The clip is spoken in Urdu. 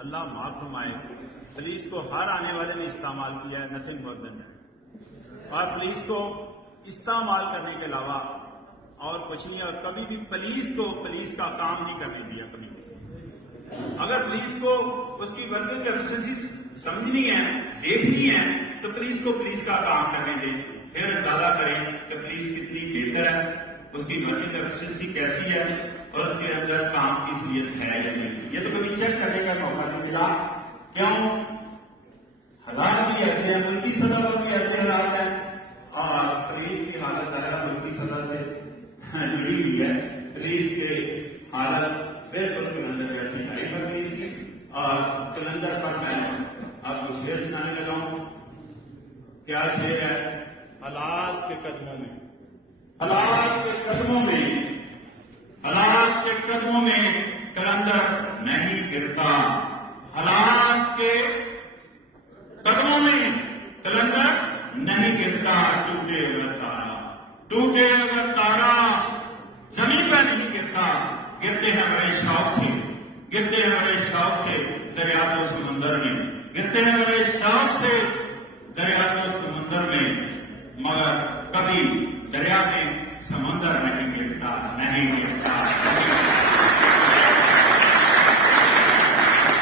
اللہ معاف فرمائے، پولیس کو ہر آنے والے نے استعمال کیا ہے، نتھنگ مور دین دیٹ، اور پولیس کو استعمال کرنے کے علاوہ اور کچھ نہیں ہے، اور کبھی بھی پولیس کو پولیس کا کام نہیں کرنے دیا کبھی کسی نے۔ اگر پولیس کو اس کی ورکنگ ایفیشنسی سمجھنی ہے، دیکھنی ہے، تو پولیس کو پولیس کا کام کرنے دیں، پھر اندازہ کریں کہ پولیس کتنی بہتر ہے، اس کی ورکنگ ایفیشنسی کیسی ہے، اور اس کے اندر کام کی صلاحیت ہے یا نہیں۔ یہ تو کبھی چیک کرنے کا موقع نہیں ملا۔ کیوں؟ حالات بھی ایسے ہیں، ملکی سطح پر بھی ایسے حالات ہیں، اور پولیس کی حالت ظاہرہ ملکی سطح سے جڑی ہوئی ہے۔ پولیس کے حالت بالکل کلندر جیسی ہے پولیس کی، اور کلندر پر میں آپ کو شعر سنانے لگا ہوں۔ کیا شعر ہے؟ حالات کے قدموں میں، حالات کے قدموں میں، حالات کے قدموں میں کلندر نہیں گرتا، حالات کے قدموں میں کلندر نہیں گرتا، ٹوٹے اگر تارا، ٹوٹے اگر تارا زمین پر نہیں گرتا، گرتے ہیں بڑے شوق سے، گرتے ہیں بڑے شوق سے دریا تو سمندر میں، گرتے ہیں بڑے شوق سے دریا تو سمندر میں، مگر کبھی دریا میں سمندر نہیں گرتا، نہیں گرتا۔